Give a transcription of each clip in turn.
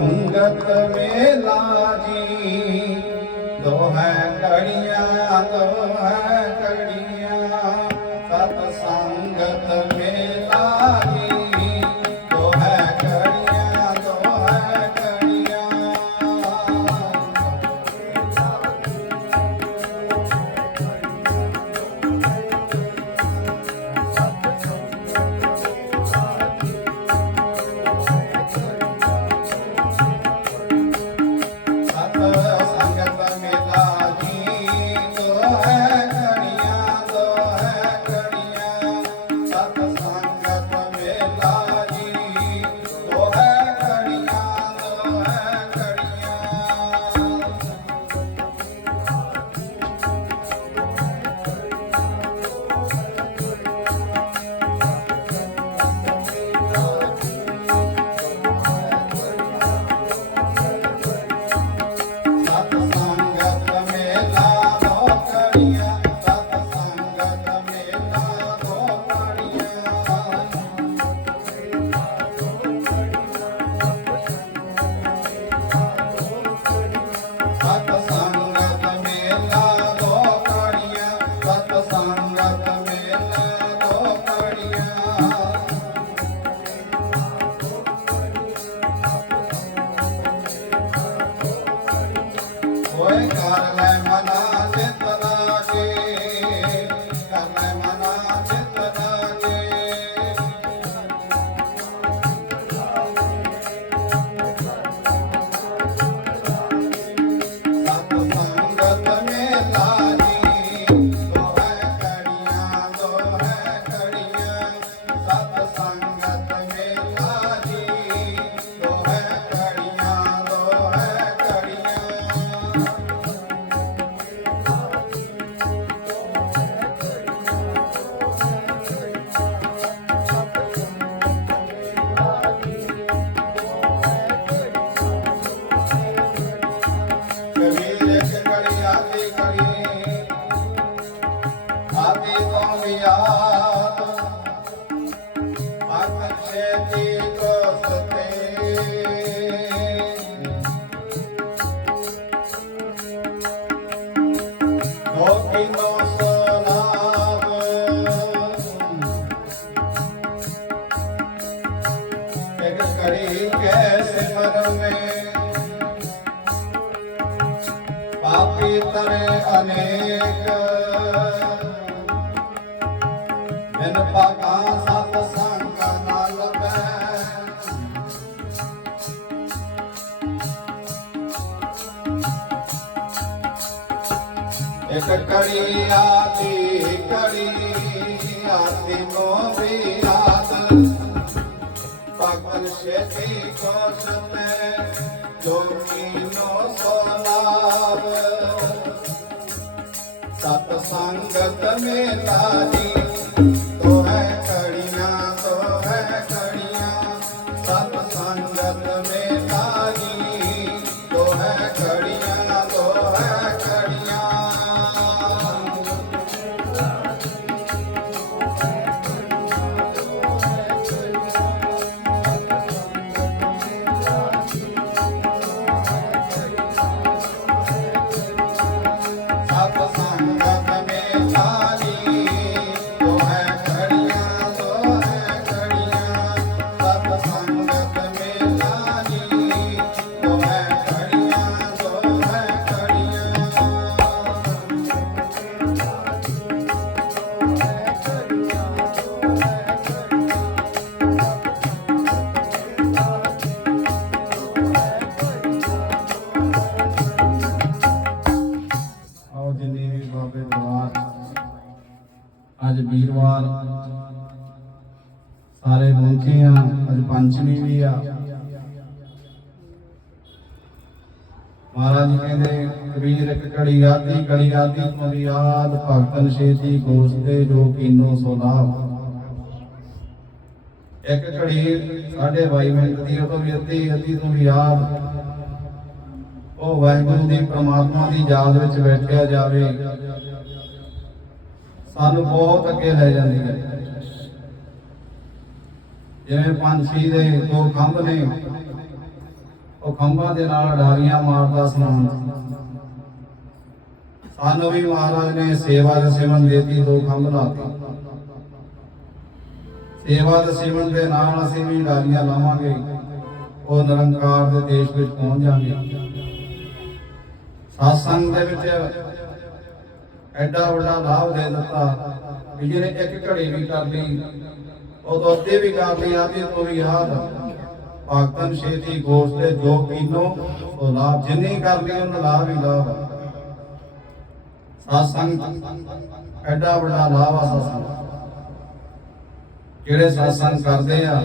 ਅੰਗਤ ਮੇਲਾ ਜੀ। ਦੋਹੈ ਕੜੀਆਂ ਦੋਹੈ ராமையா ਇੱਕ ਕੜੀ ਆਤੀ ਕੜੀ, ਆਤੀ ਮੋਰੀ ਆਤ ਪਕਨ ਸੇਤੀ ਕੋਸ ਤੇ ਜੋਗੀ ਨੋ ਸੋਨਾਵ ਸਤ ਸੰਗਤ ਮੇ ਤਾਰੀ ਪੁੱਛਣੀ ਵੀ ਆ ਮਹਾਰਾਜ ਕਹਿੰਦੇ, ਕਬੀਰ ਇੱਕ ਕੜੀ ਆਦੀ ਕੜੀ ਆਦੀ ਮੁਰਿਆਦ ਭਗਤਨ ਛੇਤੀ ਗੋਸਤੇ ਜੋ ਕੀਨੋ ਸੋਨਾਹ ਇੱਕ ਕੜੀ ਸਾਡੇ ਬਾਈ ਮਿੰਟ ਦੀ, ਉਹ ਤੋਂ ਵੀ ਅੱਧੀ ਅੱਧੀ ਤੋਂ ਵੀ ਯਾਦ ਉਹ ਵਾਹਿਗੁਰੂ ਦੀ ਪ੍ਰਮਾਤਮਾ ਦੀ ਯਾਦ ਵਿੱਚ ਬੈਠਿਆ ਜਾਵੇ। ਸਾਨੂੰ ਬਹੁਤ ਅੱਗੇ ਲੈ ਜਾਂਦੀ ਹੈ। ਜਿਵੇਂ ਪੰਛੀ ਦੇ ਦੋ ਖੰਭ ਨੇ, ਉਹ ਖੰਭਾਂ ਦੇ ਨਾਲ ਢਾਰੀਆਂ ਮਾਰਦਾ ਸੁਣਾਉਣ ਸਾਨੂੰ ਵੀ ਮਹਾਰਾਜ ਨੇ ਸੇਵਾ ਦੇ ਸਿਮਨ ਦੇਤੀ, ਦੋ ਖੰਭ ਲਾਤੇ। ਸੇਵਾ ਦੇ ਸਿਮਨ ਦੇ ਨਾਲ ਅਸੀਂ ਵੀ ਢਾਰੀਆਂ ਲਾਵਾਂਗੇ, ਉਹ ਨਿਰੰਕਾਰ ਦੇ ਦੇਸ਼ ਵਿੱਚ ਪਹੁੰਚ ਜਾਵਾਂਗੇ ਸਾਸੰਗ ਦੇ ਵਿੱਚ ਐਡਾ ਵੱਡਾ ਲਾਭ ਦੇ ਦਿੱਤਾ, ਵੀ ਜਿਹਨੇ ਇੱਕ ਘੜੀ ਵੀ ਕਰ ਲਈ ਉਹ ਤੋਂ ਅੱਧੇ ਵੀ ਕਰ ਲਈ ਆਦੀ ਤੋਂ ਵੀ ਯਾਦ ਭਗਤਨ ਛੇਤੀ ਗੋਸ਼ਟ ਦੇ ਜੋ ਪੀਨੋ ਸੋ ਲਾਭ ਜਿੰਨੀ ਕਰ ਲਈ ਉਹਨਾਂ ਲਾਭ ਹੀ ਲਾਭ ਆ। ਸਾਸੰਗ ਐਡਾ ਵੱਡਾ ਲਾਭ ਆ ਸਾਸੰਗ ਜਿਹੜੇ ਸਾਸੰਗ ਕਰਦੇ ਆ,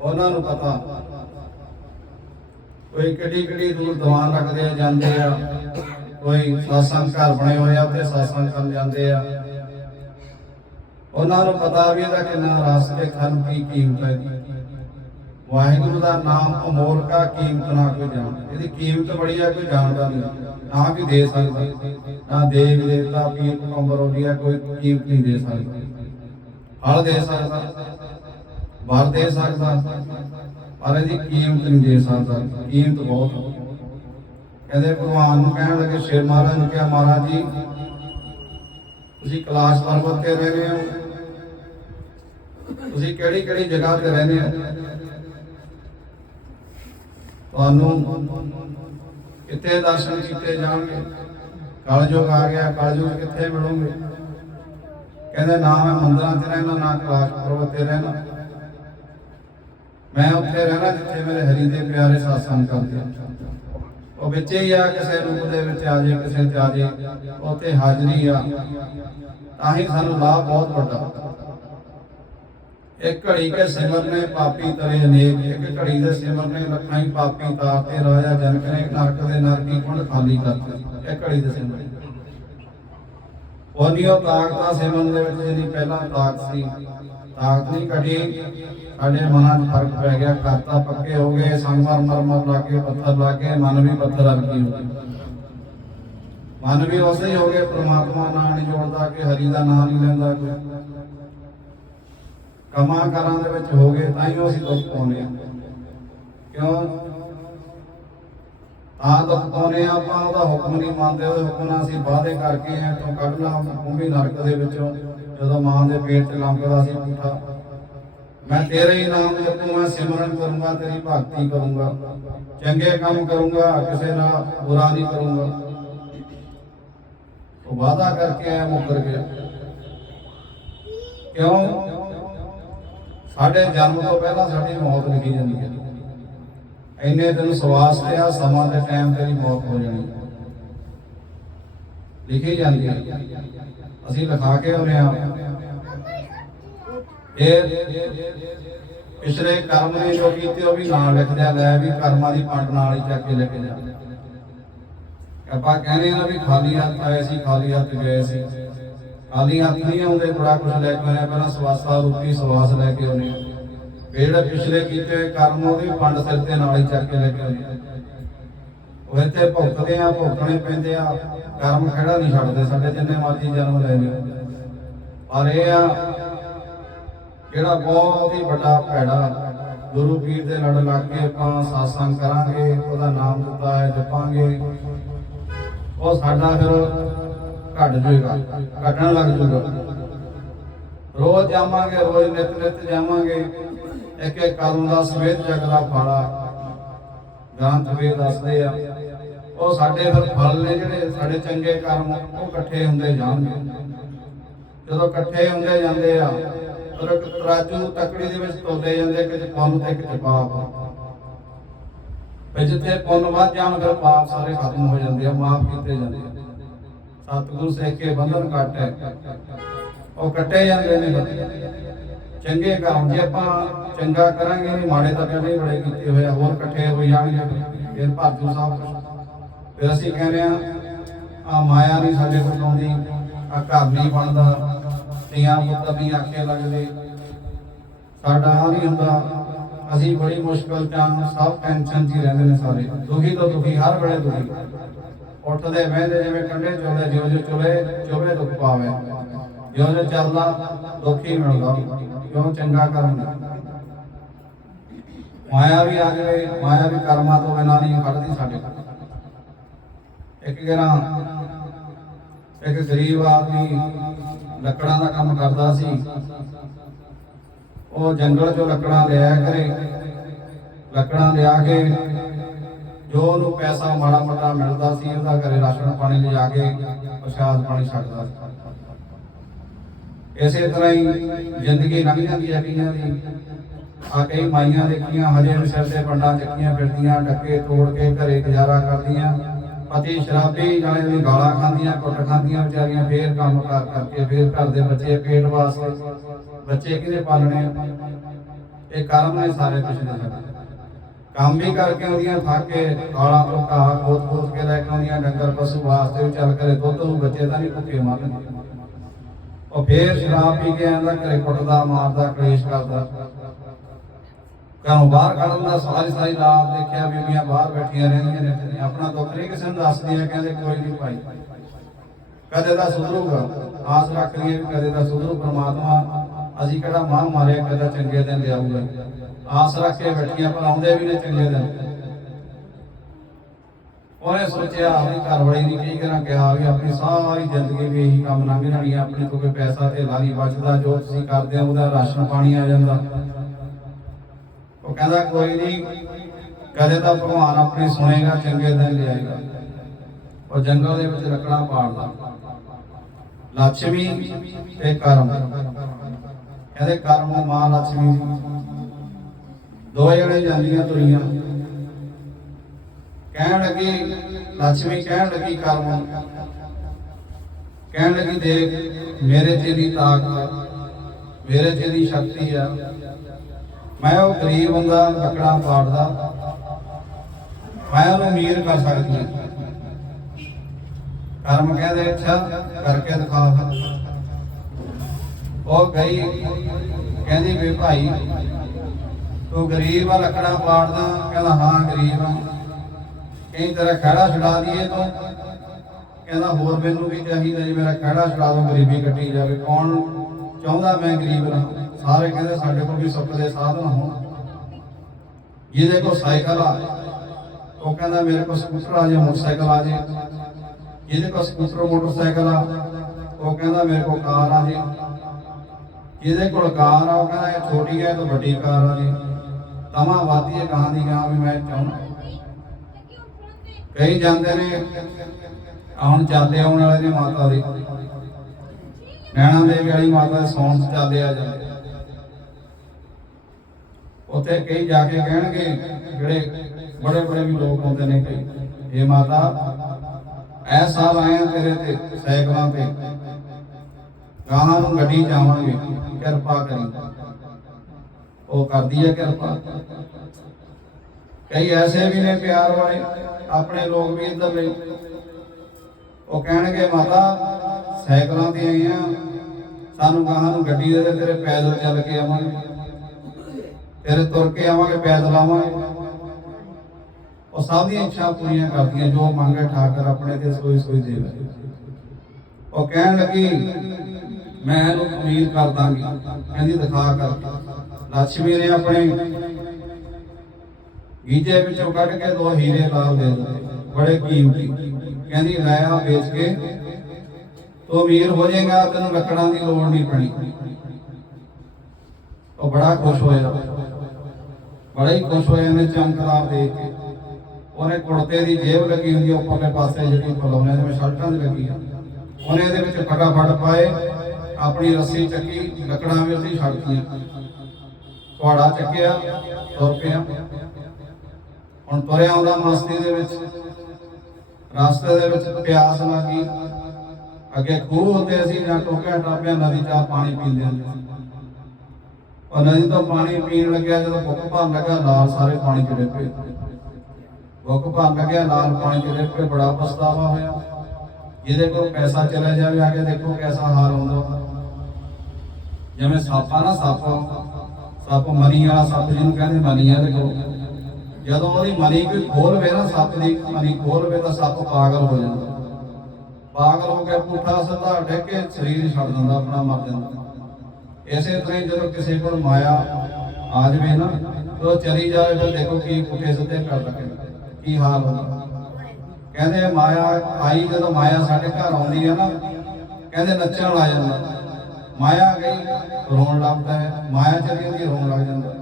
ਉਹਨਾਂ ਨੂੰ ਪਤਾ। ਕੋਈ ਕਿਹੜੀ ਕਿਹੜੀ ਦੂਰ ਦੀਵਾਨ ਰੱਖਦੇ ਆ, ਜਾਂਦੇ ਆ। ਕੋਈ ਸਾਸੰਗ ਘਰ ਬਣੇ ਹੋਏ ਆ, ਉੱਥੇ ਸਾਸੰਗ ਕਰਨ ਜਾਂਦੇ ਆ। ਉਹਨਾਂ ਨੂੰ ਪਤਾ ਵੀ ਇਹਦਾ ਕਿੰਨਾ ਰਸ ਤੇ ਖਨ ਕੀ ਕੀਮਤ ਹੈ ਵਾਹਿਗੁਰੂ ਦਾ ਨਾਮ ਅਮੋਲਕਾ ਕੀਮਤ ਨਾ ਕੋਈ ਜਾਣਦਾ ਇਹਦੀ ਕੀਮਤ ਬੜੀ ਆ, ਕੋਈ ਜਾਣਦਾ ਨਹੀਂ। ਨਾ ਕੋਈ ਦੇ ਸਕਦਾ। ਨਾ ਦੇਵ ਦੇਵਤਾ ਪੀਰ ਪੰਬਰ ਹੋਲੀਆ ਕੋਈ ਕੀਮਤ ਨਹੀਂ ਦੇ ਸਕਦਾ। ਫਲ ਦੇ ਸਕਦਾ, ਵਰ ਦੇ ਸਕਦਾ, ਪਰ ਇਹਦੀ ਕੀਮਤ ਨਹੀਂ ਦੇ ਸਕਦਾ। ਕੀਮਤ ਬਹੁਤ ਕਹਿੰਦੇ ਭਗਵਾਨ ਨੂੰ ਕਹਿਣ ਲੱਗੇ, ਸ਼ੇਰ ਮਹਾਰਾਜ ਨੇ ਕਿਹਾ, ਮਹਾਰਾਜ ਜੀ, ਤੁਸੀਂ ਕਲਾਸ਼ ਪਰਬਤ ਤੇ ਰਹਿੰਦੇ ਹੋ। ਤੁਸੀਂ ਕਿਹੜੀ ਕਿਹੜੀ ਜਗ੍ਹਾ ਤੇ ਰਹਿੰਦੇ ਹੋ? ਤੁਹਾਨੂੰ ਕਿੱਥੇ ਦਰਸ਼ਨ ਕੀਤੇ ਜਾਣਗੇ? ਕਲਯੁਗ ਆ ਗਿਆ, ਕਲਯੁਗ ਕਿੱਥੇ ਮਿਲੋਗੇ? ਕਹਿੰਦੇ, ਨਾ ਮੈਂ ਮੰਦਰਾਂ 'ਚ ਰਹਿਣਾ, ਨਾ ਕਲਾਸ਼ ਪਰਬਤ ਤੇ ਰਹਿਣਾ। ਮੈਂ ਉੱਥੇ ਰਹਿਣਾ ਜਿੱਥੇ ਮੇਰੇ ਹਰੀ ਦੇ ਪਿਆਰੇ ਸਾਸੰਗ ਕਰਦੇ ਉਹ ਵਿੱਚ ਹੀ ਆ, ਕਿਸੇ ਰੂਪ ਦੇ ਵਿੱਚ ਆ ਜੇ, ਕਿਸੇ ਤੇ ਆ ਜੇ, ਉੱਥੇ ਹਾਜ਼ਰੀ ਆ। ਤਾਂ ਹੀ ਸਾਨੂੰ ਲਾਭ ਬਹੁਤ ਵੱਡਾ। ਇੱਕ ਘੜੀ ਕੇ ਸਿਮਰ ਪਾਪੀ ਤਰੇ ਅਨੇਕ, ਇੱਕ ਘੜੀ ਦੇ ਸਿਮਰ ਲੱਖਾਂ ਹੀ ਪਾਪੀ ਤਾਰਤੇ ਰਾਜਾ ਜਨਕ ਨੇ ਨਰਕ ਦੇ ਨਰਕੀ ਕੁੰਡ ਖਾਲੀ ਕਰਤੇ ਇੱਕ ਘੜੀ ਦੇ ਸਿਮਰ ਉਹਨੀਓ ਤਾਕਤਾਂ ਸਿਮਰਨ ਦੇ ਵਿੱਚ ਜਿਹੜੀ ਪਹਿਲਾਂ ਤਾਕਤ ਸੀ। ਤਾਕਤ ਨਹੀਂ ਘਟੀ। ਸਾਡੇ ਮਨਾਂ 'ਚ ਫ਼ਰਕ ਪੈ ਗਿਆ। ਕਰਤਾ ਪੱਕੇ ਹੋ ਗਏ। ਸੰਗਮਰ, ਮਰਮਰ ਲਾਗੇ ਪੱਥਰ ਕੇ, ਮਨ ਵੀ ਪੱਥਰ ਵਰਗੀ ਹੋ ਗਈ ਮਨ ਵੀ ਉਸੇ ਹੋ ਗਏ। ਪ੍ਰਮਾਤਮਾ ਨਾਲ ਨਹੀਂ ਜੋੜਦਾ ਕਿ ਹਰੀ ਦਾ ਨਾਮ ਨਹੀਂ ਲੈਂਦਾ ਕੋਈ। ਕਮਾਂ ਕਰਾਂ ਦੇ ਵਿੱਚ ਹੋ ਗਏ, ਤਾਂ ਹੀ ਅਸੀਂ ਦੁੱਖ ਪਾਉਂਦੇ ਹਾਂ। ਕਿਉਂ? ਤਾਂ ਦੁੱਖ ਪਾਉਂਦੇ ਹਾਂ ਆਪਾਂ, ਉਹਦਾ ਹੁਕਮ ਨਹੀਂ ਮੰਨਦੇ, ਉਹਦੇ ਹੁਕਮ ਨਾਲ ਅਸੀਂ ਵਾਅਦੇ ਕਰਕੇ ਆ ਤੋਂ ਕੱਢਣਾ ਭੂਮੀ ਨਰਕ ਦੇ ਵਿੱਚੋਂ, ਜਦੋਂ ਮਾਂ ਦੇ ਪੇਟ ਤੇ ਲੰਘਦਾ ਸੀ ਪੁੱਠਾ। ਮੈਂ ਤੇਰੇ ਹੀ ਨਾਮ ਜਪੂ ਮੈਂ ਸਿਮਰਨ ਕਰੂੰਗਾ, ਤੇਰੀ ਭਗਤੀ ਕਰੂੰਗਾ। ਚੰਗੇ ਕੰਮ ਕਰੂੰਗਾ, ਕਿਸੇ ਨਾਲ ਬੁਰਾ ਨਹੀਂ ਕਰੂੰਗਾ। ਉਹ ਵਾਅਦਾ ਕਰਕੇ ਆਇਆ, ਮੁੱਕਰ ਗਿਆ। ਕਿਉਂ? ਸਾਡੇ ਜਨਮ ਤੋਂ ਪਹਿਲਾਂ ਸਾਡੀ ਮੌਤ ਲਿਖੀ ਜਾਂਦੀ ਹੈ। ਇੰਨੇ ਦਿਨ ਸਵਾਸ ਤੇ ਆ ਸਮਾਂ ਦੇ ਟਾਈਮ ਤੇਰੀ ਮੌਤ ਹੋ ਜਾਣੀ। ਲਿਖੀ ਜਾਂਦੀ ਹੈ। ਅਸੀਂ ਲਿਖਾ ਕੇ ਆਉਂਦੇ ਆ ਇਹ ਪਿਛਲੇ ਕਰਮ ਨੇ ਜੋ ਕੀਤੇ, ਉਹ ਵੀ ਨਾਲ ਲਿਖਦੇ ਲੈ ਵੀ ਕਰਮਾਂ ਦੀ ਪੰਡ ਨਾਲ ਹੀ ਚੱਕ ਕੇ ਲੈ ਕੇ ਜਾ। ਆਪਾਂ ਕਹਿੰਦੇ ਆ ਵੀ ਖਾਲੀ ਹੱਥ ਆਏ ਸੀ, ਖਾਲੀ ਹੱਥ ਗਏ ਸੀ। ਖਾਲੀ ਹੱਥ ਨਹੀਂ ਆਉਂਦੇ, ਬੜਾ ਕੁਝ ਲੈ ਕੇ ਆਏ ਪਹਿਲਾਂ ਸਵਾਸਾ ਰੂਪੀ ਸਵਾਸ ਲੈ ਕੇ ਆਉਂਦੇ ਆ। ਪਿਛਲੇ ਕੀਤੇ ਕਰਮ, ਉਹਦੇ ਪੰਡ ਸਿਰ ਤੇ ਨਾਲ ਹੀ ਚੱਕ ਕੇ ਲੈ ਕੇ ਆਉਂਦੇ ਉਹ ਇੱਥੇ ਭੁਗਤਦੇ ਆ, ਭੁਗਤਣੇ ਪੈਂਦੇ ਆ, ਕਰਮ ਖੜਾ ਨਹੀਂ ਛੱਡਦੇ, ਸਾਡੇ ਜਿੰਨੇ ਮਰਜ਼ੀ ਜਨਮ ਲੈ ਲਿਓ ਪਰ ਇਹ ਆ, ਜਿਹੜਾ ਬਹੁਤ ਹੀ ਵੱਡਾ ਭੈੜਾ, ਗੁਰੂ ਪੀਰ ਦੇ ਲੜ ਲੱਗ ਕੇ ਆਪਾਂ ਸਾਸੰਗ ਕਰਾਂਗੇ, ਉਹਦਾ ਨਾਮ ਦਿੱਤਾ ਹੈ, ਜਪਾਂਗੇ। ਉਹ ਸਾਡਾ ਫਿਰ ਘਟ ਜਾਏਗਾ ਘਟਣ ਲੱਗ ਜਾਊਗਾ ਰੋਜ਼ ਜਾਵਾਂਗੇ, ਰੋਜ਼ ਨਿਤ ਨਿਤ ਜਾਵਾਂਗੇ। ਇੱਕ ਇੱਕ ਕਦਮ ਦਾ ਸਮੇਤ ਜਗ ਦਾ ਗ੍ਰੰਥ ਵੇ ਦੱਸਦੇ ਆ, ਉਹ ਸਾਡੇ ਫਿਰ ਫਲ ਨੇ ਜਿਹੜੇ ਸਾਡੇ ਚੰਗੇ ਕਰਮ, ਉਹ ਇਕੱਠੇ ਹੁੰਦੇ ਜਾਣਗੇ। ਜਦੋਂ ਇਕੱਠੇ ਹੁੰਦੇ ਜਾਂਦੇ ਆ ਫਿਰ ਇੱਕ ਤਰਾਜੂ ਤਕੜੀ ਦੇ ਵਿੱਚ ਤੋਲੇ ਜਾਂਦੇ ਕਿ ਪੁੰਨ ਤੇ ਕਿ ਪਾਪ। ਫਿਰ ਜਿੱਥੇ ਪੁੰਨ ਵੱਧ ਜਾਣ, ਫਿਰ ਪਾਪ ਸਾਰੇ ਖਤਮ ਹੋ ਜਾਂਦੇ ਆ, ਮਾਫ ਕੀਤੇ ਜਾਂਦੇ ਆ। ਸਤਿਗੁਰੂ ਸਿੱਖ ਕੇ ਬੰਧਨ ਕੱਟ ਹੈ। ਉਹ ਕੱਟੇ ਜਾਂਦੇ ਨੇ ਚੰਗੇ ਕੰਮ ਜੇ ਆਪਾਂ ਚੰਗਾ ਕਰਾਂਗੇ ਨਹੀਂ ਮਾੜੇ ਤਾਂ ਪਹਿਲਾਂ ਹੀ ਬੜੇ ਕੀਤੇ ਹੋਏ ਹੋਰ ਇਕੱਠੇ ਹੋ ਜਾਣਗੇ। ਫਿਰ ਭਾਜੂ ਸਾਹਿਬ। ਫਿਰ ਅਸੀਂ ਕਹਿੰਦੇ ਆ ਆ ਮਾਇਆ ਨਹੀਂ ਸਾਡੇ ਕੋਲ ਆਉਂਦੀ ਆ ਘਰ ਨਹੀਂ ਬਣਦਾ। ਧੀਆਂ ਪੁੱਤ ਨਹੀਂ ਆਖੇ ਲੱਗਦੇ। ਸਾਡਾ ਆ ਨਹੀਂ ਹੁੰਦਾ ਅਸੀਂ ਬੜੀ ਮੁਸ਼ਕਲ ਚ ਆਂ, ਸਭ ਟੈਨਸ਼ਨ 'ਚ ਰਹਿੰਦੇ ਨੇ ਸਾਰੇ। ਦੁਖੀ ਤੋਂ ਦੁਖੀ ਹਰ ਵੇਲੇ ਦੁਖੀ। ਉੱਠਦੇ ਬਹਿੰਦੇ ਜਿਵੇਂ ਕੰਡੇ ਚੋਲੇ ਜਿਉਂ ਜਿਉਂ ਚੁਲੇ ਚੋਵੇ ਦੁੱਖ ਪਾਵੇ ਜਿਉਂ ਜਿਉਂ ਚੱਲਦਾ, ਦੁੱਖ ਮਿਲਦਾ ਕਿਉਂ ਚੰਗਾ ਕਰਨ। ਮਾਇਆ ਵੀ ਆ ਜਾਵੇ, ਮਾਇਆ ਵੀ ਕਰਮਾਂ ਤੋਂ ਬਿਨਾਂ ਨਹੀਂ ਕੱਢਦੀ ਸਾਡੇ ਇੱਕ ਗਰਾਂ ਇੱਕ ਗਰੀਬ ਆਦਮੀ ਲੱਕੜਾਂ ਦਾ ਕੰਮ ਕਰਦਾ ਸੀ। ਉਹ ਜੰਗਲ ਚੋਂ ਲੱਕੜਾਂ ਲਿਆ ਕਰੇ। ਲੱਕੜਾਂ ਲਿਆ ਕੇ ਜੋ ਉਹਨੂੰ ਪੈਸਾ ਮਾੜਾ ਮੋਟਾ ਮਿਲਦਾ ਸੀ, ਉਹਦਾ ਘਰੇ ਰਾਸ਼ਨ ਪਾਣੀ ਲਿਜਾ ਕੇ ਪ੍ਰਸ਼ਾਦ ਪਾਣੀ ਛਕਦਾ ਸੀ। ਇਸੇ ਤਰ੍ਹਾਂ ਹੀ ਜ਼ਿੰਦਗੀ ਲੰਘ ਜਾਂਦੀ ਹੈ ਕਈਆਂ ਦੀ। ਆ ਕਈ ਮਾਈਆਂ ਦੇਖੀਆਂ, ਹਜੇ ਵੀ ਸਿਰ ਤੇ ਪੰਡਾਂ ਚੱਕੀਆਂ ਫਿਰਦੀਆਂ, ਡੱਕੇ ਤੋੜ ਕੇ ਘਰੇ ਗੁਜ਼ਾਰਾ ਕਰਦੀਆਂ। ਪਤੀ ਸ਼ਰਾਬੀ ਨਾਲੇ ਵੀ ਗਾਲਾਂ ਖਾਂਦੀਆਂ, ਕੁੱਟ ਖਾਂਦੀਆਂ, ਵਿਚਾਰੀਆਂ ਫੇਰ ਕੰਮ ਕਾਰ ਕਰਕੇ ਫੇਰ ਘਰ ਦੇ ਬੱਚੇ ਪੇਟ ਵਾਸਤੇ ਬੱਚੇ ਕਿਹਦੇ ਪਾਲਣੇ? ਇਹ ਕਰਮ ਨੇ ਸਾਰੇ ਪਿਛਲੇ ਸਾਡੇ ਕੰਮ ਵੀ ਕਰਕੇ ਆਉਂਦੀਆਂ ਥੱਕ ਕੇ ਤੋਂ ਘਾਹ ਖੋਤ ਖੋਤ ਕੇ ਲੈ ਕੇ ਆਉਂਦੀਆਂ, ਡੰਗਰ ਪਸ਼ੂ ਵਾਸਤੇ ਵੀ ਚੱਲ ਕਰੇ ਦੁੱਧ ਨੂੰ ਬੱਚੇ ਤਾਂ ਨਹੀਂ ਭੁੱਖੇ ਮਰਨਗੇ ਉਹ ਫੇਰ ਸ਼ਰਾਬ ਪੀ ਕੇ ਆਂਦਾ, ਘਰੇ ਕੁੱਟਦਾ, ਮਾਰਦਾ, ਕਲੇਸ਼ ਕਰਦਾ। ਘਰੋਂ ਬਾਹਰ ਕੱਢਣ ਦਾ ਸਾਰੀ ਸਾਰੀ ਰਾਤ ਦੇਖਿਆ ਬੀਬੀਆਂ ਬਾਹਰ ਬੈਠੀਆਂ ਰਹਿੰਦੀਆਂ ਨੇ ਆਪਣਾ ਦੁੱਖ ਨਹੀਂ ਕਿਸੇ ਨੂੰ ਦੱਸਦੀਆਂ, ਕਹਿੰਦੇ ਕੋਈ ਨਹੀਂ ਭਾਈ। ਕਦੇ ਤਾਂ ਸੁਧਰੂਗਾ, ਆਸ ਰੱਖਦੀ ਹੈ ਕਦੇ ਤਾਂ ਸੁਧਰੂ ਪ੍ਰਮਾਤਮਾ। ਅਸੀਂ ਕਿਹੜਾ ਮਾਂ ਮਾਰਿਆ, ਕਦੇ ਚੰਗੇ ਦਿਨ ਲਿਆਊਗਾ ਆਸ ਰੱਖ ਕੇ ਬੈਠੀਆਂ, ਪਰ ਆਉਂਦੇ ਵੀ ਨੇ ਚੰਗੇ ਦਿਨ। ਉਹਨੇ ਸੋਚਿਆ, ਆਪਣੀ ਘਰਵਾਲੀ ਦੀ ਕੀ ਕਰਾਂ, ਕਿਹਾ ਵੀ ਆਪਣੀ ਸਾਰੀ ਜ਼ਿੰਦਗੀ ਵੀ ਇਹੀ ਕੰਮ ਲੰਘ ਜਾਣੀ ਆਪਣੇ ਕੋਲ ਕੋਈ ਪੈਸਾ ਤੇ ਲਾਰੀ ਬਚਦਾ, ਜੋ ਤੁਸੀਂ ਕਰਦੇ ਹੋ, ਉਹਦਾ ਰਾਸ਼ਨ ਪਾਣੀ ਆ ਜਾਂਦਾ। ਉਹ ਕਹਿੰਦਾ, ਕੋਈ ਨਹੀਂ, ਕਦੇ ਤਾਂ ਭਗਵਾਨ ਆਪਣੀ ਸੁਣੇਗਾ, ਚੰਗੇ ਦਿਨ ਲਿਆਏਗਾ ਉਹ ਜੰਗਲ ਦੇ ਵਿੱਚ ਰਕੜਾ ਪਾੜਦਾ ਲక్ష్ਮੀ ਤੇ ਕਰਮ। ਕਹਿੰਦੇ, ਕਰਮ ਮਾਂ ਲక్ష్ਮੀ ਦੋ ਜਣੇ ਜਾਂਦੀਆਂ ਤੁਰੀਆਂ। ਕਹਿਣ ਲੱਗੀ ਲక్ష్ਮੀ ਕਹਿਣ ਲੱਗੀ ਕਰਮ। ਕਹਿਣ ਲੱਗੀ, ਦੇਖ, ਮੇਰੇ ਚ ਦੀ ਤਾਕਤ ਮੇਰੇ ਚ ਦੀ ਸ਼ਕਤੀ ਆ। ਮੈਂ ਉਹ ਗਰੀਬ ਬੰਦਾ ਲੱਕੜਾਂ ਪਾੜਦਾ। ਮੈਂ ਉਹਨੂੰ ਅਮੀਰ ਕਰ ਸਕਦੀ ਹਾਂ। ਕਰਮ ਕਹਿੰਦੇ, ਅੱਛਾ, ਕਰਕੇ ਦਿਖਾ ਉਹ ਗਈ, ਕਹਿੰਦੀ, ਵੀ ਭਾਈ ਤੂੰ ਗਰੀਬ ਆ, ਲੱਕੜਾਂ ਪਾੜਦਾ, ਕਹਿੰਦਾ, ਹਾਂ, ਗਰੀਬ ਆ। ਕਈ ਤੇਰਾ ਖੜਾ ਛੁਡਾ ਦਈਏ ਤੂੰ। ਕਹਿੰਦਾ, ਹੋਰ ਮੈਨੂੰ ਵੀ ਚਾਹੀਦਾ ਜੀ, ਮੇਰਾ ਖੜਾ ਛੁਡਾ ਦੋ, ਗਰੀਬੀ ਕੱਟੀ ਜਾਵੇ। ਕੌਣ ਚਾਹੁੰਦਾ ਮੈਂ ਗਰੀਬ ਰਹਾਂ? ਸਾਰੇ ਕਹਿੰਦੇ, ਸਾਡੇ ਕੋਲ ਵੀ ਸੁੱਖ ਦੇ ਸਾਧਨ ਹੋਣ। ਜਿਹਦੇ ਕੋਲ ਸਾਈਕਲ ਆ, ਉਹ ਕਹਿੰਦਾ, ਮੇਰੇ ਕੋਲ ਸਕੂਟਰ ਆ, ਜੇ ਮੋਟਰਸਾਈਕਲ ਆ ਜੇ। ਜਿਹਦੇ ਕੋਲ ਸਕੂਟਰ, ਮੋਟਰਸਾਈਕਲ ਆ, ਉਹ ਕਹਿੰਦਾ, ਮੇਰੇ ਕੋਲ ਕਾਰ ਆ ਜੇ। ਜਿਹਦੇ ਕੋਲ ਕਾਰ ਆ, ਉਹ ਕਹਿੰਦਾ, ਇਹ ਛੋਟੀ ਹੈ ਤਾਂ ਵੱਡੀ ਕਾਰ ਆ ਜੀ। ਤਮਾ ਵਾਦੀ ਹੈ ਕਹਾਂ ਦੀ ਗਾਂ ਵੀ ਮੈਂ ਚਾਹੁੰਦਾ ਕਈ ਜਾਂਦੇ ਨੇ ਹੁਣ ਚੱਲਦੇ ਆਉਣ ਵਾਲੇ ਨੇ ਮਾਤਾ ਦੇ। ਨੈਣਾ ਦੇਵੀ ਵਾਲੀ ਮਾਤਾ ਸੌਣ ਚੱਲਦੇ ਆ ਜਾਂਦੇ ਉੱਥੇ ਕਈ ਜਾ ਕੇ ਕਹਿਣਗੇ, ਜਿਹੜੇ ਬੜੇ ਬੜੇ ਵੀ ਲੋਕ ਆਉਂਦੇ ਨੇ ਕਈ ਇਹ ਮਾਤਾ, ਐ ਸਾਲ ਆਇਆ ਤੇਰੇ ਤੇ, ਸਾਈਕਲਾਂ ਤੇ। ਗਾਹਾਂ ਨੂੰ ਗੱਡੀ ਜਾਵਾਂਗੇ ਕਿਰਪਾ ਕਰੀ। ਉਹ ਕਰਦੀ ਹੈ ਕਿਰਪਾ। ਕਈ ਐਸੇ ਵੀ ਨੇ ਪਿਆਰ ਵਾਲੇ, ਆਪਣੇ ਲੋਕ ਵੀ ਇੱਧਰ ਲਈ ਉਹ ਕਹਿਣਗੇ, ਮਾਤਾ, ਸਾਈਕਲਾਂ ਤੇ ਆਈਆਂ। ਸਾਨੂੰ ਗਾਹਾਂ ਨੂੰ ਗੱਡੀ ਦੇ ਦੇ, ਤੇਰੇ ਪੈਦਲ ਚੱਲ ਕੇ ਆਵਾਂਗੇ। ਤੇਰੇ ਤੁਰ ਕੇ ਆਵਾਂਗੇ, ਪੈਦਲ ਆਵਾਂਗੇ। ਉਹ ਸਭ ਦੀਆਂ ਇੱਛਾ ਪੂਰੀਆਂ ਕਰਦੀਆਂ, ਜੋ ਮੰਗੇ ਠਾਕਰ ਆਪਣੇ ਤੇ ਸੋਈ ਸੋਈ ਦੇਵੇ। ਉਹ ਕਹਿਣ ਲੱਗੀ, ਮੈਂ ਇਹਨੂੰ ਅਮੀਰ ਕਰ ਦਾਂਗੀ ਕਹਿੰਦੀ ਦਿਖਾ ਕਰ। ਲక్ష్ਮੀ ਨੇ ਆਪਣੇ ਗੀਜੇ ਵਿੱਚੋਂ ਕੱਢ ਕੇ ਦੋ ਹੀਰੇ ਲਾਲ ਦੇ ਦਿੱਤੇ। ਬੜੇ ਕੀਮਤੀ ਕਹਿੰਦੀ, ਲੈ ਵੇਚ ਕੇ, ਤੂੰ ਅਮੀਰ ਹੋ ਜਾਏਗਾ, ਤੈਨੂੰ ਲੱਕੜਾਂ ਦੀ ਲੋੜ ਨਹੀਂ ਪਣੀ। ਉਹ ਬੜਾ ਖੁਸ਼ ਹੋਇਆ। ਬੜਾ ਹੀ ਖੁਸ਼ ਹੋਇਆ ਇਹਨੇ ਚਮਕਦਾਰ ਦੇਖ ਕੇ ਉਹਨੇ ਕੁੜਤੇ ਦੀ ਜੇਬ ਲੱਗੀ ਹੁੰਦੀ ਉੱਪਰਲੇ ਪਾਸੇ ਜਿਹੜੀ ਪਲਾਉਣੇ ਦੇ ਵਿੱਚ ਸ਼ਰਟਾਂ ਦੀ ਲੱਗੀ ਆ। ਉਹਨੇ ਇਹਦੇ ਵਿੱਚ ਫਟਾਫਟ ਪਾਏ, ਆਪਣੀ ਰੱਸੀ ਚੱਕੀ, ਲੱਕੜਾਂ ਵੀ ਉੱਥੇ ਛੱਡਤੀਆਂ ਘੋੜਾ ਚੱਕਿਆ ਤੁਰ ਪਿਆ ਹੁਣ ਤੁਰਿਆ ਆਉਂਦਾ ਮਸਤੀ ਦੇ ਵਿੱਚ। ਰਸਤੇ ਦੇ ਵਿੱਚ ਪਿਆਸ ਲੱਗੀ। ਅੱਗੇ ਖੂਹ ਹੁੰਦੇ ਸੀ, ਜਾਂ ਟੋਕਿਆ ਟਾਪਿਆ ਨਦੀ ਚਾਹ ਪਾਣੀ ਪੀਂਦੇ ਹੁੰਦੇ ਸੀ। ਉਹ ਨਦੀ ਤੋਂ ਪਾਣੀ ਪੀਣ ਲੱਗਿਆ, ਜਦੋਂ ਭੁੱਖ ਭਰਨ ਲੱਗਾ, ਨਾਲ ਸਾਰੇ ਪਾਣੀ ਚ ਡਿੱਪੇ ਭੁੱਖ ਭਰਨ ਲੱਗਿਆ, ਨਾਲ ਪਾਣੀ ਚ ਡਿੱਪੇ ਬੜਾ ਪਛਤਾਵਾ ਹੋਇਆ। ਜਿਹਦੇ ਕੋਲ ਪੈਸਾ ਚਲਾ ਜਾਵੇ, ਆ ਕੇ ਦੇਖੋ ਕੈਸਾ ਹਾਲ ਹੁੰਦਾ ਜਿਵੇਂ ਸਾਪਾ ਨਾ ਸਾਪਾ ਸੱਪ ਮਨੀ ਵਾਲਾ ਸੱਪ ਜਿਹਨੂੰ ਕਹਿੰਦੇ ਮਨੀ ਆ ਦੇਖੋ। ਜਦੋਂ ਉਹਦੀ ਮਨੀ ਕੋਈ ਖੋਲਵੇ ਨਾ ਸੱਪ ਦੀ, ਮਨੀ ਖੋਲਵੇ ਤਾਂ ਸੱਪ ਪਾਗਲ ਹੋ ਜਾਂਦਾ। ਪਾਗਲ ਹੋ ਕੇ ਪੁੱਠਾ ਸਿੱਧਾ ਡਿੱਗ ਕੇ ਸਰੀਰ ਛੱਡ ਦਿੰਦਾ, ਆਪਣਾ ਮਰ ਜਾਂਦਾ। ਇਸੇ ਤਰ੍ਹਾਂ ਜਦੋਂ ਕਿਸੇ ਕੋਲ ਮਾਇਆ ਆ ਜਾਵੇ ਨਾ ਉਹ ਚਲੀ ਜਾਵੇ ਤਾਂ ਦੇਖੋ ਕੀ ਪੁੱਠੇ ਸਿੱਧੇ ਕਰ ਲੱਗੇ ਕੀ ਹਾਲ ਹੁੰਦਾ। ਕਹਿੰਦੇ ਮਾਇਆ, ਆਈ ਜਦੋਂ ਮਾਇਆ ਸਾਡੇ ਘਰ ਆਉਂਦੀ ਹੈ ਨਾ, ਕਹਿੰਦੇ ਨੱਚਣ ਆ ਜਾਂਦਾ। ਮਾਇਆ ਗਈ, ਰੋਣ ਲੱਗਦਾ ਹੈ ਮਾਇਆ ਚਲੀ ਜਾਂਦੀ, ਰੋਣ ਲੱਗ ਜਾਂਦਾ।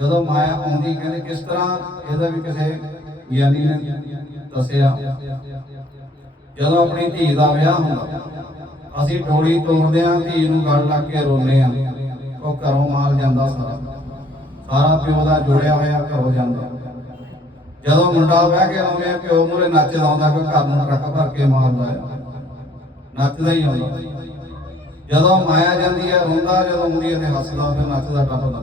ਜਦੋਂ ਮਾਇਆ ਆਉਂਦੀ, ਕਹਿੰਦੇ ਕਿਸ ਤਰ੍ਹਾਂ ਇਹਦਾ ਵੀ ਕਿਸੇ ਗਿਆਨੀ ਨੇ ਦੱਸਿਆ। ਜਦੋਂ ਆਪਣੀ ਧੀ ਦਾ ਵਿਆਹ ਹੁੰਦਾ, ਅਸੀਂ ਡੋਲੀ ਤੋੜਦੇ ਆਂ ਧੀ ਨੂੰ ਗਲ ਲੱਗ ਕੇ ਰੋਂਦੇ ਆਂ ਉਹ ਘਰੋਂ ਮਾਲ ਜਾਂਦਾ ਸਾਰਾ। ਸਾਰਾ ਪਿਓ ਦਾ ਜੋੜਿਆ ਹੋਇਆ ਘਰੋਂ ਜਾਂਦਾ। ਜਦੋਂ ਮੁੰਡਾ ਬਹਿ ਕੇ ਆਉਂਦੇ ਆ ਪਿਓ ਮੂਰੇ ਨੱਚਦਾ ਆਉਂਦਾ ਕੋਈ ਘਰ ਨੂੰ ਟਰੱਕ ਭਰ ਕੇ ਮਾਰਦਾ ਨੱਚਦਾ ਹੀ ਆਉਂਦਾ। ਜਦੋਂ ਮਾਇਆ ਜਾਂਦੀ ਹੈ, ਰੋਂਦਾ, ਜਦੋਂ ਆਉਂਦੀ ਹੈ ਤੇ ਹੱਸਦਾ, ਫਿਰ ਨੱਚਦਾ, ਟੱਪਦਾ।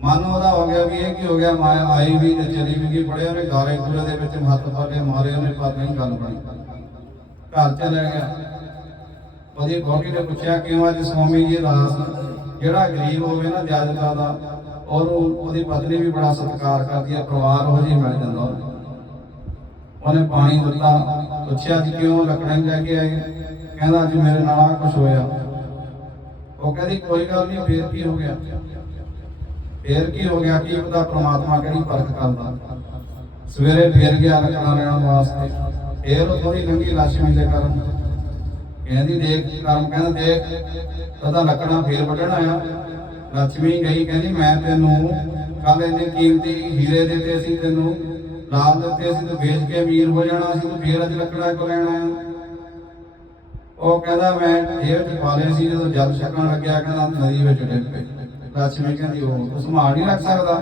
ਮਨ ਉਹਦਾ ਹੋ ਗਿਆ ਵੀ ਇਹ ਕੀ ਹੋ ਗਿਆ, ਮਾਇਆ ਆਈ ਵੀ ਤੇ ਚਲੀ ਵੀ ਗਈ, ਬੜੇ ਉਹਨੇ ਗਾਰੇ ਗੁਰੇ ਦੇ ਵਿੱਚ ਹੱਥ ਪਾ ਕੇ ਮਾਰੇ ਉਹਨੇ, ਪਰ ਨਹੀਂ ਗੱਲ ਬਣੀ। ਘਰ ਚਲਾ ਗਿਆ। ਉਹਦੀ ਬੋਟੀ ਨੇ ਪੁੱਛਿਆ, ਕਿਉਂ ਅੱਜ ਸਵਾਮੀ ਜੀ ਰਾਸ ਜਿਹੜਾ ਗਰੀਬ ਹੋਵੇ ਨਾ ਜਾਜਕਾ ਦਾ ਔਰ ਉਹਦੀ ਪਤਨੀ ਵੀ ਬੜਾ ਸਤਿਕਾਰ ਕਰਦੀ ਹੈ, ਪਰਿਵਾਰ ਉਹ ਜੀ ਮਿਲ ਜਾਂਦਾ ਉਹਨੇ। ਪਾਣੀ ਦਿੱਤਾ, ਪੁੱਛਿਆ ਜੀ ਕਿਉਂ ਲੱਕੜਾਂ ਲੈ ਕੇ ਆਏ ਕਹਿੰਦਾ ਜੀ ਮੇਰੇ ਨਾਲ ਆ ਕੁਝ ਹੋਇਆ। ਉਹ ਕਹਿੰਦੀ, ਕੋਈ ਗੱਲ ਨਹੀਂ, ਫੇਰ ਕੀ ਹੋ ਗਿਆ? ਫੇਰ ਕੀ ਹੋ ਗਿਆ ਕੀ ਪਤਾ ਪ੍ਰਮਾਤਮਾ ਕਿਹੜੀ ਪਰਖ ਕਰਦਾ? ਸਵੇਰੇ ਫੇਰ ਗਿਆ ਲੱਕੜਾਂ ਲੈਣ ਵਾਸਤੇ। ਫੇਰ ਉਹ ਥੋੜੀ ਲੰਗੀ ਲਾਸ਼ਮੀ ਦੇ ਕਰਨ ਕਹਿੰਦੀ, ਦੇਖ, ਕਰਮ ਕਹਿੰਦਾ, ਦੇਖ ਉਹਦਾ ਲੱਕੜਾਂ ਫੇਰ ਵੱਢਣ ਆਇਆ। ਲక్ష్ਮੀ ਗਈ, ਕਹਿੰਦੀ, ਮੈਂ ਤੈਨੂੰ ਕੱਲ ਇਹਨੇ ਕੀਮਤੀ ਹੀਰੇ ਦਿੱਤੇ ਸੀ ਤੈਨੂੰ, ਲਾਲ ਦਿੱਤੇ ਸੀ ਤੇ ਵੇਚ ਕੇ ਅਮੀਰ ਹੋ ਜਾਣਾ ਸੀ ਤੂੰ ਫੇਰ ਅੱਜ ਲੱਕੜਾਂ ਕੋ ਲੈਣ ਆਇਆ। ਉਹ ਕਹਿੰਦਾ ਮੈਂ ਜੇਬ ਚ ਪਾਲੇ ਸੀ, ਜਦੋਂ ਜਲ ਛਕਣ ਲੱਗਿਆ, ਕਹਿੰਦਾ ਨਦੀ ਵਿੱਚ ਡਿੱਗ ਪਏ। ਲక్ష్ਮੀ ਕਹਿੰਦੀ ਉਹ ਸੰਭਾਲ ਨਹੀਂ ਰੱਖ ਸਕਦਾ।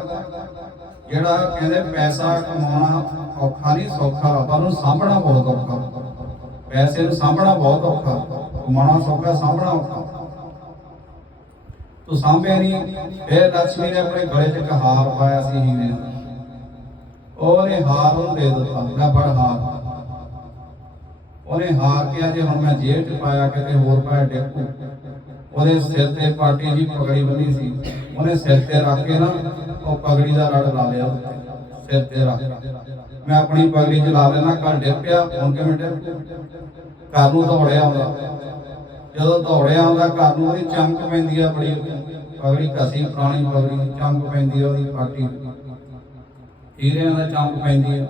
ਜਿਹੜਾ ਕਹਿੰਦੇ ਪੈਸਾ ਕਮਾਉਣਾ ਔਖਾ ਨਹੀਂ, ਸੌਖਾ ਪਰ ਉਹਨੂੰ ਸਾਂਭਣਾ ਬਹੁਤ ਔਖਾ ਪੈਸੇ ਨੂੰ ਸਾਂਭਣਾ ਬਹੁਤ ਔਖਾ, ਕਮਾਉਣਾ ਸੌਖਾ, ਸਾਂਭਣਾ ਔਖਾ। ਤੋ ਸਾਂਭਿਆ ਨਹੀਂ, ਫਿਰ ਲక్ష్ਮੀ ਨੇ ਆਪਣੇ ਗਲੇ 'ਚ ਇੱਕ ਹਾਰ ਪਾਇਆ ਸੀ ਹੀਰੇ ਉਹਨੇ ਹਾਰ ਨੂੰ ਦੇ ਦਿੱਤਾ ਮੈਂ ਬੜਾ ਹਾਰ। ਉਹਨੇ ਹਾਰ ਕਿਹਾ ਜੇ ਹੁਣ ਮੈਂ ਜੇਬ 'ਚ ਪਾਇਆ ਕਿਤੇ ਹੋਰ ਪਾਇਆ ਡੇਕੂ ਉਹਦੇ ਸਿਰ ਤੇ ਪਾਟੀ ਜੀ ਪਗੜੀ ਬੰਨੀ ਸੀ। ਉਹਨੇ ਸਿਰ ਤੇ ਰੱਖ ਕੇ ਨਾ ਉਹ ਪਗੜੀ ਦਾ ਰੜ ਲਾ ਲਿਆ। ਸਿਰ ਤੇ ਰੱਖ ਮੈਂ ਆਪਣੀ ਪਗੜੀ 'ਚ ਲਾ ਲੈਣਾ ਘਰ ਡਿੱਗ ਪਿਆ। ਹੁਣ ਕਿਵੇਂ ਡਿੱਗ ਘਰ ਨੂੰ ਦੌੜਿਆ ਆਉਂਦਾ। ਜਦੋਂ ਦੌੜਿਆ ਆਉਂਦਾ, ਘਰ ਨੂੰ ਉਹਦੀ ਚਮਕ ਪੈਂਦੀ ਆ ਬੜੀ। ਪਗੜੀ ਕਸੀ ਪੁਰਾਣੀ ਪਗੜੀ, ਚਮਕ ਪੈਂਦੀ ਆ ਉਹਦੀ ਪਾਟੀ ਹੀਰਿਆਂ ਦਾ ਚਮਕ ਪੈਂਦੀ ਆ।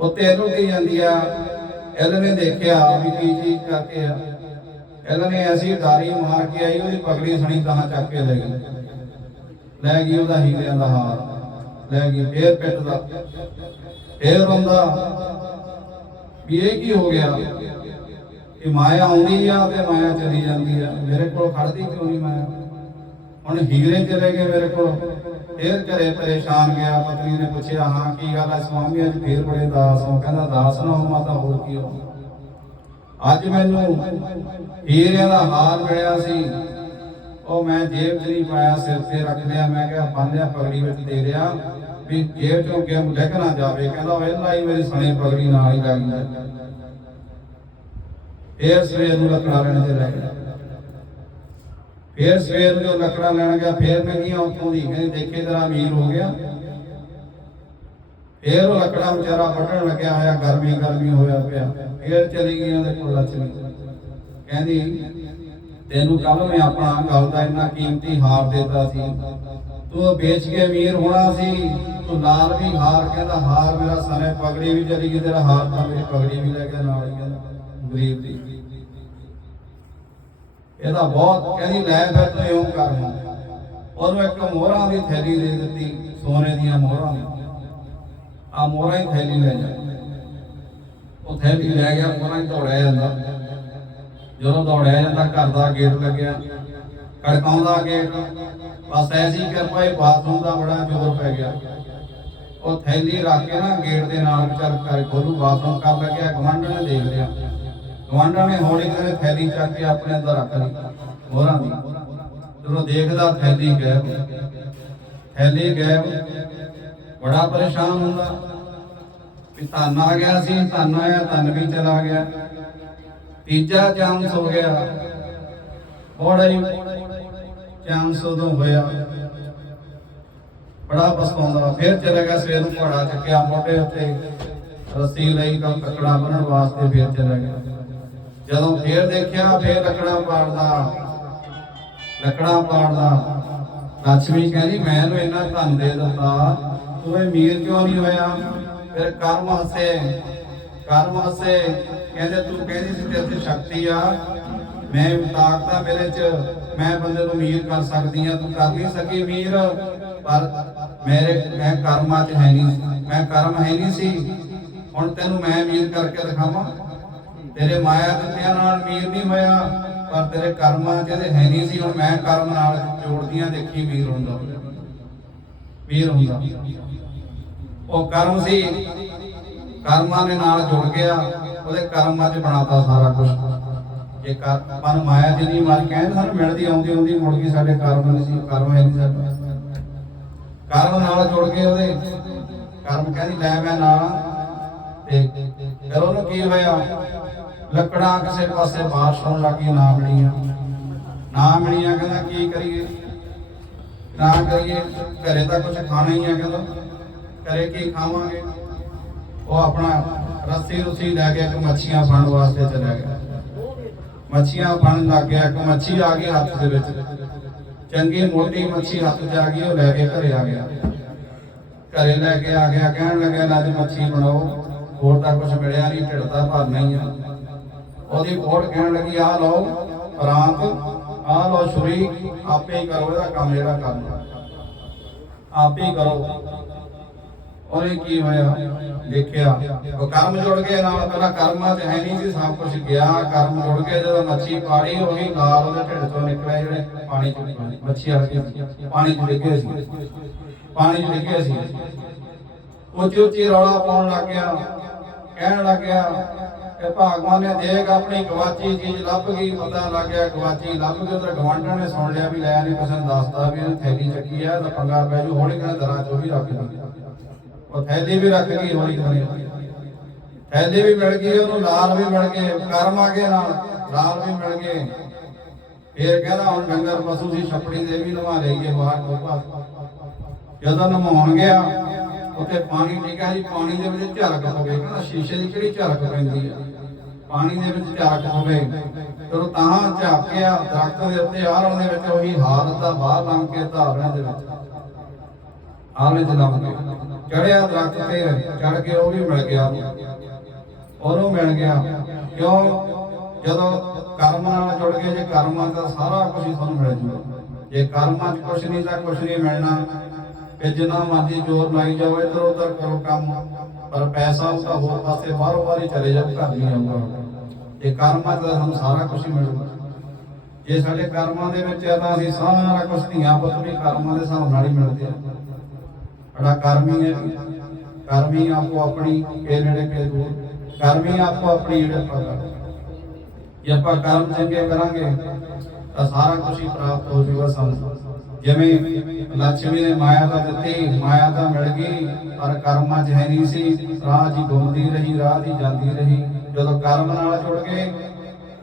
ਉਹ ਤੇਰੂ ਦੀ ਜਾਂਦੀ ਆ। ਇਹਨਾਂ ਨੇ ਦੇਖਿਆ ਵੀ ਕੀ ਚੀਜ਼ ਕਰਕੇ ਆ। ਇਹਨਾਂ ਨੇ ਐਸੀ ਡਾਰੀ ਮਾਰ ਕੇ ਆਈ, ਉਹਦੀ ਪਗੜੀ ਸਣੀ ਤਾਂ ਚੱਕ ਕੇ ਲੈ ਗਈ। ਲੈ ਗਈ ਉਹਦਾ ਹੀਰਿਆਂ ਦਾ ਹਾਰ। ਲੈ ਗਈ, ਫੇਰ ਪਿੱਟਦਾ ਫੇਰ ਰੋਂਦਾ, ਵੀ ਇਹ ਕੀ ਹੋ ਗਿਆ? ਕਿ ਮਾਇਆ ਆਉਂਦੀ ਆ ਤੇ ਮਾਇਆ ਚਲੀ ਜਾਂਦੀ ਆ। ਮੇਰੇ ਕੋਲ ਖੜਦੀ ਕਿਉਂ ਨਹੀਂ ਮਾਇਆ? ਹੁਣ ਹੀਰੇ ਚਲੇ ਗਏ ਮੇਰੇ ਕੋਲ। ਫੇਰ ਘਰੇ ਪਰੇਸ਼ਾਨ ਗਿਆ, ਪਤਨੀ ਨੇ ਪੁੱਛਿਆ, ਹਾਂ, ਕੀ ਗੱਲ ਹੈ? ਸਵਾਮੀ, ਅੱਜ ਫੇਰ ਬੜੇ ਦਾਸ ਹੋ। ਕਹਿੰਦਾ, ਦਾਸ ਨਾ ਹੋ ਮਾਤਾ ਹੋਰ ਕੀ ਹੋ ਅੱਜ ਮੈਨੂੰ ਹੀਰਿਆਂ ਦਾ ਹਾਰ ਮਿਲਿਆ ਸੀ। ਉਹ ਮੈਂ ਜੇਬ 'ਚ ਨਹੀਂ ਪਾਇਆ, ਸਿਰ ਤੇ ਰੱਖ ਲਿਆ। ਮੈਂ ਕਿਹਾ ਬੰਨ ਪਗੜੀ ਵਿੱਚ ਦੇ ਰਿਆ ਵੀ ਜੇਬ 'ਚੋਂ ਅੱਗੇ ਡਿੱਗ ਨਾ ਜਾਵੇ? ਕਹਿੰਦਾ, ਉਹ ਇਹਨਾਂ ਹੀ ਮੇਰੀ ਸਣੇ ਪਗੜੀ ਨਾਲ ਹੀ ਲੱਗ ਗਈ ਫੇਰ ਸਵੇਰ ਨੂੰ ਲੱਕੜਾ ਲੈਣ ਤੇ ਲੈ ਗਿਆ। ਫੇਰ ਸਵੇਰ ਨੂੰ ਉਹ ਲੱਕੜਾ ਲੈਣ ਗਿਆ, ਫੇਰ ਨੰਗੀਆਂ ਉੱਥੋਂ ਦੀ। ਕਹਿੰਦੇ, ਦੇਖੇ ਤੇਰਾ ਅਮੀਰ ਹੋ ਗਿਆ। ਫੇਰ ਉਹ ਲੱਕੜਾ ਵਿਚਾਰਾ ਵੱਢਣ ਲੱਗਿਆ ਹੋਇਆ, ਗਰਮੀ ਗਰਮੀ ਹੋਇਆ ਪਿਆ। ਫੇਰ ਚਲੀ ਗਈ ਉਹਦੇ ਕੋਲ ਲੱਛਮੀ। ਕਹਿੰਦੀ, ਤੈਨੂੰ ਕੱਲ ਮੈਂ ਆਪਣਾ ਗੱਲ ਦਾ ਇੰਨਾ ਕੀਮਤੀ ਹਾਰ ਦਿੱਤਾ ਸੀ। ਤੂੰ ਵੇਚ ਕੇ ਅਮੀਰ ਹੋਣਾ ਸੀ। ਤੂੰ ਨਾਲ ਵੀ ਹਾਰ ਕਹਿੰਦਾ, ਹਾਰ ਮੇਰਾ ਸਨੇ ਪਗੜੀ ਵੀ ਚਲੀ ਗਈ, ਤੇਰਾ ਹਾਰ ਤਾਂ ਮੇਰੀ ਪਗੜੀ ਵੀ ਲੈ ਗਿਆ ਨਾਲ ਹੀ ਗਰੀਬ ਦੀ। ਇਹਦਾ ਬਹੁਤ। ਕਹਿੰਦੀ, ਲੈ ਫਿਰ ਤੂੰ ਇਉਂ ਕਰ ਉਹਨੂੰ ਇੱਕ ਮੋਹਰਾਂ ਦੀ ਥੈਲੀ ਦੇ ਦਿੱਤੀ, ਸੋਨੇ ਦੀਆਂ ਮੋਹਰਾਂ ਦੀ। ਆ ਮੋਹਰਾਂ ਹੀ ਥੈਲੀ ਲੈ ਜਾ। ਉਹ ਥੈਲੀ ਲੈ ਗਿਆ, ਮੋਹਰਾਂ ਹੀ ਦੌੜਿਆ ਜਾਂਦਾ। ਜਦੋਂ ਦੌੜਿਆ ਜਾਂਦਾ, ਘਰ ਦਾ ਗੇਟ ਲੱਗਿਆ। ਖੜਕਾਉਂਦਾ ਗੇਟ। ਬਸ ਐਸੀ ਕਿਰਪਾ, ਇਹ ਬਾਥਰੂਮ ਦਾ ਬੜਾ ਜ਼ੋਰ ਪੈ ਗਿਆ। ਉਹ ਥੈਲੀ ਰੱਖ ਕੇ ਨਾ ਗੇਟ ਦੇ ਨਾਲ ਚੱਲ ਕਰ ਖੋਲੂ, ਬਾਥਰੂਮ ਕਰ ਲੱਗਿਆ ਗਵਾਂਢਣ ਨੇ ਦੇਖ ਲਿਆ ਗਵਾਂਢਣ ਨੇ ਹੌਲੀ ਕਰੇ ਥੈਲੀ ਚੱਕ ਕੇ ਆਪਣੇ ਅੰਦਰ ਰੱਖ ਲਈ ਮੋਹਰਾਂ ਦੀ। ਜਦੋਂ ਦੇਖਦਾ ਥੈਲੀ ਗਾਇਬ ਥੈਲੀ ਗਾਇਬ, ਬੜਾ ਪਰੇਸ਼ਾਨ ਹੁੰਦਾ। ਵੀ ਧੰਨ ਆ ਗਿਆ ਸੀ, ਧੰਨ ਆਇਆ ਧੰਨ ਵੀ ਚਲਾ ਗਿਆ। ਤੀਜਾ ਚਾਂਸ ਹੋ ਗਿਆ। ਬੜਾ ਹੀ ਚਾਂਸ ਉਦੋਂ ਹੋਇਆ। ਬੜਾ ਪਛਤਾਉਂਦਾ। ਫਿਰ ਚਲਾ ਗਿਆ, ਸਵੇਰ ਨੂੰ ਘੋੜਾ ਚੱਕਿਆ, ਮੋਢੇ ਉੱਤੇ ਰੱਸੀ ਲਈ ਤਾਂ ਕੱਕੜਾ ਬੰਨਣ ਵਾਸਤੇ ਫਿਰ ਚਲਾ ਗਿਆ। ਜਦੋਂ ਫੇਰ ਦੇਖਿਆ, ਫੇਰ ਲੱਕੜਾਂ ਪਾੜਦਾ। ਲੱਕੜਾਂ ਪਾੜਦਾ। ਲక్ష్ਮੀ ਕਹਿੰਦੀ, ਮੈਂ ਇਹਨੂੰ ਇੰਨਾ ਧਨ ਦੇ ਦਿੱਤਾ, ਤੂੰ ਅਮੀਰ ਕਿਉਂ ਨਹੀਂ ਹੋਇਆ? ਫਿਰ ਕਰਮ ਹੱਸੇ। ਕਰਮ ਹੱਸੇ। ਕਹਿੰਦੇ, ਤੂੰ ਕਹਿੰਦੀ ਸੀ ਤੇਰੇ 'ਚ ਸ਼ਕਤੀ ਆ। ਮੈਂ ਤਾਕਤਾਂ ਮੇਰੇ 'ਚ, ਮੈਂ ਬੰਦੇ ਨੂੰ ਅਮੀਰ ਕਰ ਸਕਦੀ ਆ। ਤੂੰ ਕਰ ਨਹੀਂ ਸਕੀ ਅਮੀਰ। ਪਰ ਮੇਰੇ, ਮੈਂ ਕਰਮਾਂ 'ਚ ਹੈ ਨਹੀਂ ਸੀ। ਮੈਂ ਕਰਮ ਹੈ ਨਹੀਂ ਸੀ। ਹੁਣ ਤੈਨੂੰ ਮੈਂ ਅਮੀਰ ਕਰਕੇ ਦਿਖਾਵਾਂ? ਤੇਰੇ ਮਾਇਆ ਦਿੱਤਿਆਂ ਨਾਲ ਅਮੀਰ ਨਹੀਂ ਹੋਇਆ, ਪਰ ਤੇਰੇ ਕਰਮਾਂ 'ਚ ਹੈ ਨਹੀਂ ਸੀ, ਹੁਣ ਮੈਂ ਕਰਮ ਨਾਲ ਜੋੜਦੀਆਂ ਦੇਖੀ ਵੀਰ ਹੁੰਦਾ। ਵੀਰ ਹੁੰਦਾ। ਉਹ ਕਰਮ ਸੀ, ਕਰਮਾਂ ਦੇ ਨਾਲ ਜੁੜ ਗਿਆ, ਉਹਦੇ ਕਰਮਾਂ 'ਚ ਬਣਾਤਾ ਸਾਰਾ ਕੁਝ ਜੇ ਕਰ ਮਾਇਆ ਦੀ ਨਹੀਂ ਮਰ ਕਹਿੰਦੇ ਸਾਨੂੰ ਮਿਲਦੀ, ਆਉਂਦੀ ਆਉਂਦੀ, ਮੁੜ ਗਈ ਸਾਡੇ ਕਰਮ ਨਹੀਂ ਸੀ, ਕਰਮ ਹੈ ਨਹੀਂ ਸਾਡਾ। ਕਰਮ ਨਾਲ ਜੁੜ ਗਏ ਉਹਦੇ। ਕਰਮ ਕਹਿੰਦੀ, ਲੈ ਮੈਂ ਨਾਲ ਤੇ ਫਿਰ ਉਹਨੂੰ ਕੀ ਹੋਇਆ? ਲੱਕੜਾਂ ਕਿਸੇ ਪਾਸੇ ਬਾਰਿਸ਼ ਹੋਣ ਲੱਗੀ ਨਾ ਮਿਲੀਆਂ। ਨਾ ਮਿਲੀਆਂ, ਕਹਿੰਦਾ ਕੀ ਕਰੀਏ? ਨਾ ਕਰੀਏ, ਘਰੇ ਤਾਂ ਕੁਝ ਖਾਣਾ ਹੀ ਆ ਕਹਿੰਦਾ। ਘਰੇ ਕੀ ਖਾਵਾਂਗੇ? ਉਹ ਆਪਣਾ ਰੱਸੀ ਰੁਸੀ ਲੈ ਕੇ ਇੱਕ ਮੱਛੀਆਂ ਫੜਨ ਵਾਸਤੇ ਚਲਾ ਗਿਆ। ਮੱਛੀਆਂ ਫੜਨ ਲੱਗ ਗਿਆ, ਇੱਕ ਮੱਛੀ ਆ ਗਈ ਹੱਥ ਦੇ ਵਿੱਚ। ਚੰਗੀ ਮੋਟੀ ਮੱਛੀ ਹੱਥ 'ਚ ਆ ਗਈ, ਉਹ ਲੈ ਕੇ ਘਰੇ ਆ ਗਿਆ। ਘਰੇ ਲੈ ਕੇ ਆ ਗਿਆ, ਕਹਿਣ ਲੱਗਿਆ ਨਾ ਜੀ ਮੱਛੀ ਬਣਾਓ। ਹੋਰ ਤਾਂ ਕੁਝ ਮਿਲਿਆ ਨਹੀਂ, ਢਿੱਡ ਤਾਂ ਭਰਨਾ ਹੀ ਆ। ਉਹਦੀ ਕੋੜ ਕਹਿਣ ਲੱਗੀ ਆ ਲਓ, ਪ੍ਰਾਂਤ ਆ ਲਓ ਛੁਰੀ ਆਪੇ ਹੀ ਕਰੋ ਇਹਦਾ ਕੰਮ ਜਿਹੜਾ ਕਰਨਾ। ਆਪੇ ਕਰੋ। ਉਹਨੇ ਕੀ ਹੋਇਆ? ਦੇਖਿਆ, ਉਹ ਕਰਮ ਜੁੜ ਗਏ ਨਾਲ, ਪਹਿਲਾਂ ਕਰਮਾਂ ਤੇ ਹੈ ਨਹੀਂ ਸੀ, ਸਭ ਕੁਝ ਗਿਆ, ਕਰਮ ਜੁੜ ਗਏ ਜਦੋਂ ਮੱਛੀ ਪਾੜੀ, ਉਹ ਨਾਲ ਉਹਦੇ ਢਿੱਡ ਤੋਂ ਨਿਕਲਿਆ, ਜਿਹੜੇ ਪਾਣੀ ਚ ਮੱਛੀ ਆ ਗਈ ਪਾਣੀ ਚ ਡਿੱਗੇ ਸੀ। ਪਾਣੀ ਚ ਡਿੱਗੇ ਸੀ। ਉੱਚੀ ਉੱਚੀ ਰੌਲਾ ਪਾਉਣ ਲੱਗ ਗਿਆ। ਕਹਿਣ ਲੱਗ ਗਿਆ ਕਿ ਭਗਵਾਨ ਨੇ ਦੇਖ ਆਪਣੀ ਗਵਾਚੀ ਚੀਜ਼ ਲੱਭ ਗਈ, ਪਤਾ ਲੱਗ ਗਿਆ ਗਵਾਚੀ ਲੱਭ ਗਈ ਤੇ ਗਵਾਂਢਾਂ ਨੇ ਸੁਣ ਲਿਆ ਵੀ ਲੈ ਨਹੀਂ ਕਿਸੇ ਦੱਸਦਾ ਵੀ ਇਹਨੇ ਥੈਲੀ ਚੱਕੀ ਆ, ਤਾਂ ਪੰਗਾ ਪੈ ਜੂ, ਹੌਲੀ ਕਹਿੰਦਾ ਦਰਾਂ ਚੋਂ ਵੀ ਰੱਖ ਲਈ। ਉਹ ਥੈਲੀ ਵੀ ਰੱਖ ਗਈ, ਹੌਲੀ ਕਹਿੰਦੇ। ਥੈਲੀ ਵੀ ਮਿਲ ਗਈ, ਉਹਨੂੰ ਲਾਲ ਵੀ ਮਿਲ ਗਏ, ਕਰਮ ਆ ਗਏ ਨਾਲ, ਲਾਲ ਵੀ ਮਿਲ ਗਏ। ਫੇਰ ਕਹਿੰਦਾ ਹੁਣ ਡੰਗਰ ਪਸ਼ੂ ਸੀ ਛਪੜੀ ਦੇ ਵੀ ਨਵਾ ਲਈਏ, ਬਾਹਰ ਕੋਪਾ ਜਦੋਂ ਨਮਾਉਣ ਗਿਆ ਉੱਥੇ ਪਾਣੀ ਡਿੱਗਾ ਜੀ, ਪਾਣੀ ਦੇ ਵਿੱਚ ਝਲਕ ਹੋਵੇ। ਕਹਿੰਦਾ ਸ਼ੀਸ਼ੇ ਦੀ ਕਿਹੜੀ ਝਲਕ ਪੈਂਦੀ ਆ? ਪਾਣੀ ਦੇ ਵਿੱਚ ਝਲਕ ਹੋਵੇ। ਜਦੋਂ ਤਾਂ ਝਾਕਿਆ, ਦਰਖਤ ਦੇ ਉੱਤੇ ਆਲਣ ਦੇ ਵਿੱਚ ਉਹੀ ਹਾਲਤ ਦਾ ਬਾਹਰ ਲੰਘ ਕੇ ਧਾਰਨੇ ਦੇ ਵਿੱਚ ਆਲਣੇ ਚ ਲੰਘ ਕੇ ਚੜਿਆ ਦਰਖਤ ਤੇ, ਚੜ ਕੇ ਉਹ ਵੀ ਮਿਲ ਗਿਆ। ਉਹਨੂੰ ਮਿਲ ਗਿਆ। ਕਿਉਂ? ਜਦੋਂ ਕਰਮ ਨਾਲ ਜੁੜ ਗਏ, ਜੇ ਕਰਮਾਂ ਦਾ ਸਾਰਾ ਕੁਝ ਤੁਹਾਨੂੰ ਮਿਲ ਜੂਗਾ ਜੇ ਕਰਮਾਂ 'ਚ ਕੁਝ ਨਹੀਂ ਤਾਂ ਕੁਝ ਨਹੀਂ ਮਿਲਣਾ। ਕਿ ਜਿੰਨਾ ਮਰਜ਼ੀ ਜ਼ੋਰ ਲਾਈ ਜਾਓ, ਇੱਧਰ ਉੱਧਰ ਕਰੋ ਕੰਮ। ਪਰ ਪੈਸਾ ਉਹ ਹੋਰ ਪਾਸੇ ਬਾਹਰੋਂ ਬਾਹਰ ਚਲੇ ਜਾਊ ਘਰ ਨਹੀਂ ਆਊਗਾ ਜੇ ਕਰਮਾਂ 'ਚ ਤਾਂ ਸਾਨੂੰ ਸਾਰਾ ਕੁਝ ਮਿਲੂਗਾ ਜੇ ਸਾਡੇ ਕਰਮਾਂ ਦੇ ਵਿੱਚ ਆ ਤਾਂ ਅਸੀਂ ਸਾਰਾ ਕੁਝ ਧੀਆਂ ਪੁੱਤ ਵੀ ਕਰਮਾਂ ਦੇ ਹਿਸਾਬ ਨਾਲ ਹੀ ਮਿਲਦੇ ਆ। ਸਾਡਾ ਕਰਮੀ ਹੈ ਕਰਮੀ ਆਪੋ ਆਪਣੀ ਕੇ ਨੇੜੇ ਕੇ ਦੂਰ। ਕਰਮ ਆਪੋ ਆਪਣੀ ਜਿਹੜੇ ਆਪਾਂ ਜੇ ਆਪਾਂ ਕਰਮ ਚੰਗੇ ਕਰਾਂਗੇ, ਤਾਂ ਸਾਰਾ ਕੁਝ ਹੀ ਪ੍ਰਾਪਤ ਹੋ ਜਾਊਗਾ ਸਾਨੂੰ। ਜਿਵੇਂ ਲక్ష్ਮੀ ਨੇ ਮਾਇਆ ਤਾਂ ਦਿੱਤੀ, ਮਾਇਆ ਤਾਂ ਮਿਲ ਗਈ, ਪਰ ਕਰਮਾਂ 'ਚ ਹੈ ਨਹੀਂ ਸੀ। ਰਾਹ ਜੀ ਘੁੰਮਦੀ ਰਹੀ, ਰਾਹ ਦੀ ਜਾਂਦੀ ਰਹੀ। ਜਦੋਂ ਕਰਮ ਨਾਲ ਜੁੜ ਗਏ,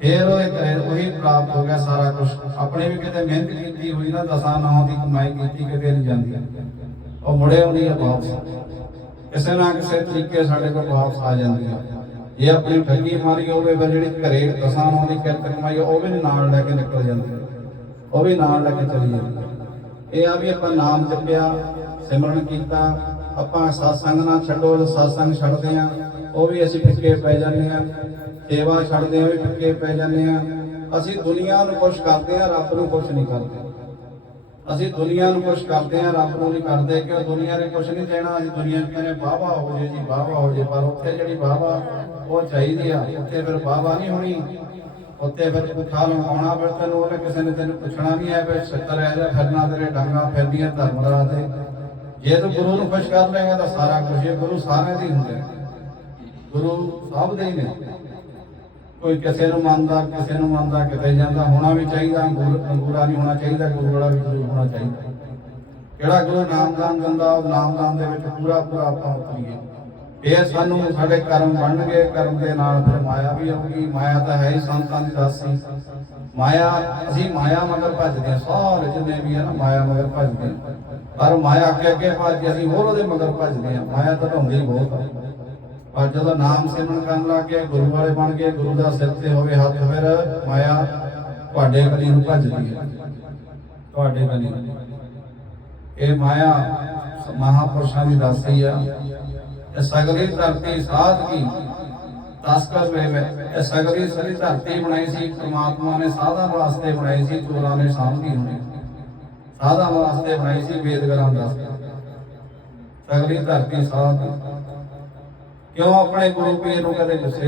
ਫੇਰ ਉਹਦੇ ਘਰੇ ਉਹੀ ਪ੍ਰਾਪਤ ਹੋ ਗਿਆ ਸਾਰਾ ਕੁਝ ਆਪਣੇ ਵੀ ਕਿਤੇ ਮਿਹਨਤ ਕੀਤੀ ਹੋਈ ਨਾ, ਦਸਾਂ ਨਾਮ ਦੀ ਕਮਾਈ ਕੀਤੀ, ਕਿਤੇ ਨਹੀਂ ਜਾਂਦੀ। ਉਹ ਮੁੜੇ ਆਉਂਦੀ ਹੈ ਵਾਪਸ। ਕਿਸੇ ਨਾ ਕਿਸੇ ਤਰੀਕੇ ਸਾਡੇ ਕੋਲ ਵਾਪਸ ਆ ਜਾਂਦੀ ਹੈ ਜੇ ਆਪਣੀ ਠੱਗੀ ਮਾਰੀ ਹੋਵੇ, ਫਿਰ ਜਿਹੜੀ ਘਰੇ ਦਸਾਂ ਨਾਮ ਦੀ ਕਿਰਤ ਕਮਾਈ ਉਹ ਵੀ ਨਾਲ ਲੈ ਕੇ ਨਿਕਲ ਜਾਂਦੀ। ਉਹ ਵੀ ਨਾਲ ਲੈ ਕੇ ਚਲੀ ਜਾਂਦੀ ਇਹ ਆ ਵੀ ਆਪਾਂ ਨਾਮ ਜਪਿਆ, ਸਿਮਰਨ ਕੀਤਾ, ਆਪਾਂ ਸਤਸੰਗ ਨਾਲ ਛੱਡੋ ਸਤਸੰਗ ਛੱਡਦੇ ਆ ਉਹ ਵੀ ਅਸੀਂ ਫਿੱਕੇ ਪੈ ਜਾਂਦੇ ਆ ਸੇਵਾ ਛੱਡਦੇ ਆ ਉਹ ਵੀ ਫਿੱਕੇ ਪੈ ਜਾਂਦੇ ਆ ਅਸੀਂ ਦੁਨੀਆ ਨੂੰ ਖੁਸ਼ ਕਰਦੇ ਆ ਰੱਬ ਨੂੰ ਖੁਸ਼ ਨਹੀਂ ਕਰਦੇ। ਅਸੀਂ ਦੁਨੀਆ ਨੂੰ ਖੁਸ਼ ਕਰਦੇ ਆ ਰੱਬ ਨੂੰ ਨਹੀਂ ਕਰਦੇ ਕਿ ਉਹ ਦੁਨੀਆ ਨੇ ਕੁਝ ਨਹੀਂ ਦੇਣਾ, ਅਸੀਂ ਦੁਨੀਆ ਕਹਿੰਦੇ ਵਾਹਵਾ ਹੋ ਜੇ ਜੀ, ਵਾਹਵਾ ਹੋ ਜੇ, ਪਰ ਉੱਥੇ ਜਿਹੜੀ ਵਾਹਵਾ, ਉਹ ਚਾਹੀਦੀ ਆ, ਉੱਥੇ ਫਿਰ ਵਾਹਵਾ ਨਹੀਂ ਹੋਣੀ। ਉੱਤੇ ਫਿਰ ਪੁੱਠਾ ਲੰਕਾਉਣਾ ਫਿਰ ਤੈਨੂੰ ਉਹਨੇ ਕਿਸੇ ਨੇ ਤੈਨੂੰ ਪੁੱਛਣਾ ਨਹੀਂ ਹੈ ਵੀ ਸੱਤਰ ਹੈ ਫਿਰਨਾ ਤੇਰੇ ਡਾਂਗਾ ਫਿਰਦੀਆਂ ਧਰਮ ਰਾਹ ਤੇ ਜੇ ਤੂੰ ਗੁਰੂ ਨੂੰ ਖੁਸ਼ ਕਰ ਲਏਗਾ ਤਾਂ ਸਾਰਾ ਕੁਝ ਇਹ ਗੁਰੂ ਸਾਰਿਆਂ ਦੇ ਹੀ ਗੁਰੂ ਸਭ ਦੇ ਹੀ ਨੇ। ਕੋਈ ਕਿਸੇ ਨੂੰ ਮੰਨਦਾ, ਕਿਸੇ ਨੂੰ ਮੰਨਦਾ, ਕਿਤੇ ਜਾਂਦਾ, ਹੋਣਾ ਵੀ ਚਾਹੀਦਾ, ਅੰਗੂਰ ਅੰਗੂਰਾ ਨਹੀਂ ਹੋਣਾ ਚਾਹੀਦਾ, ਗੁਰੂ ਵਾਲਾ ਵੀ ਗੁਰੂ ਹੋਣਾ ਚਾਹੀਦਾ। ਜਿਹੜਾ ਗੁਰੂ ਨਾਮਦਾਨ ਦਿੰਦਾ, ਉਹ ਨਾਮਦਾਨ ਦੇ ਵਿੱਚ ਪੂਰਾ ਪੂਰਾ ਆਪਾਂ ਉਤਰੀਏ। ਇਹ ਸਾਨੂੰ ਸਾਡੇ ਕਰਮ ਬਣਨਗੇ, ਕਰਮ ਦੇ ਨਾਲ ਫਿਰ ਮਾਇਆ ਵੀ ਆਊਗੀ। ਮਾਇਆ ਤਾਂ ਹੈ ਹੀ ਸੰਤਾਂ ਦੀ ਦਾਸੀ। ਮਾਇਆ, ਅਸੀਂ ਮਾਇਆ ਮਗਰ ਭੱਜਦੇ ਹਾਂ, ਸਾਰੇ ਜਿੰਨੇ ਵੀ ਹੈ ਨਾ ਮਾਇਆ ਮਗਰ ਭੱਜਦੇ ਹਾਂ। ਪਰ ਮਾਇਆ ਅੱਗੇ ਅੱਗੇ ਭੱਜ ਅਸੀਂ ਹੋਰ ਉਹਦੇ ਮਗਰ ਭੱਜਦੇ ਹਾਂ। ਮਾਇਆ ਤਾਂ ਢਾਉਂਦੀ ਬਹੁਤ ਆ। ਪਰ ਜਦੋਂ ਨਾਮ ਸਿਮਰਨ ਕਰਨ ਲੱਗ ਗਏ, ਗੁਰੂ ਵਾਲੇ ਬਣ ਗਏ, ਗੁਰੂ ਦਾ ਸਿਰ ਤੇ ਹੋਵੇ ਹੱਥ ਫਿਰ ਮਾਇਆ ਤੁਹਾਡੇ ਕਲੀ ਨੂੰ ਭੱਜਦੀ ਹੈ। ਤੁਹਾਡੇ ਕਲੀ ਇਹ ਮਾਇਆ ਮਹਾਪੁਰਸ਼ਾਂ ਦੀ ਦਾਸੀ ਆ। ਸਗਲੀ ਧਰਤੀ ਸਾਧ ਕੀ? ਤਸਕਰ ਵੇ ਸਗਲੀ ਸਾਰੀ ਧਰਤੀ ਬਣਾਈ ਸੀ, ਪ੍ਰਮਾਤਮਾ ਨੇ ਸਾਧਾਂ ਵਾਸਤੇ ਬਣਾਈ ਸੀ, ਚੋਰਾਂ ਨੇ ਸਾਂਭੀ ਹੋਣੀ। ਸਾਧਾਂ ਵਾਸਤੇ ਬਣਾਈ ਸੀ ਵੇਦ ਗ੍ਰੰਥ ਸਗਲੀ ਧਰਤੀ ਸਾਧ ਕਿਉਂ ਆਪਣੇ ਗੁਰੂ ਪੀਰ ਨੂੰ ਕਦੇ ਗੁੱਸੇ